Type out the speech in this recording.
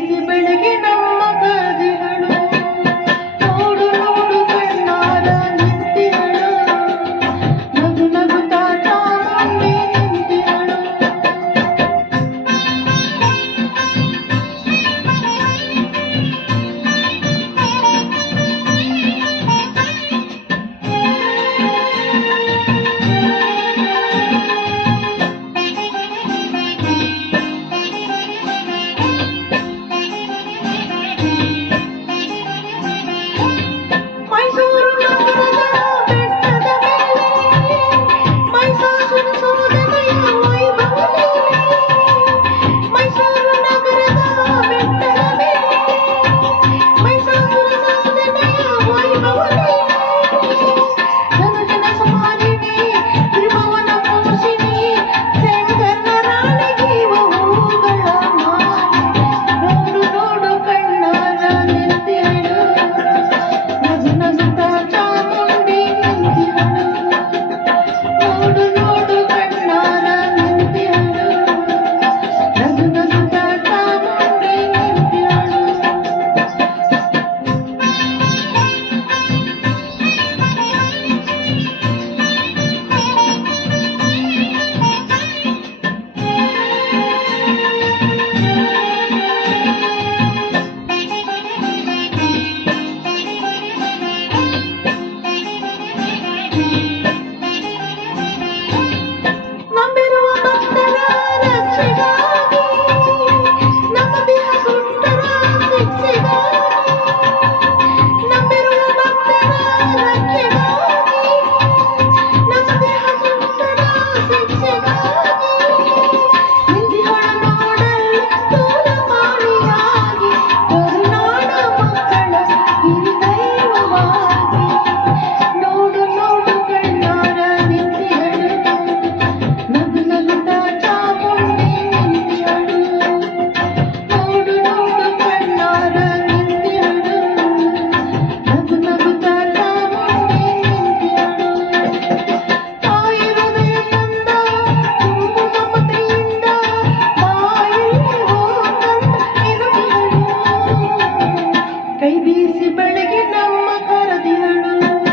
C ಬೆಳಗೆ ನಮ್ಮ ಕಾಜಿ ಬಿಸಿ ಬೆಳಗ್ಗೆ ನಮ್ಮ ಕರೆದಿಹಳು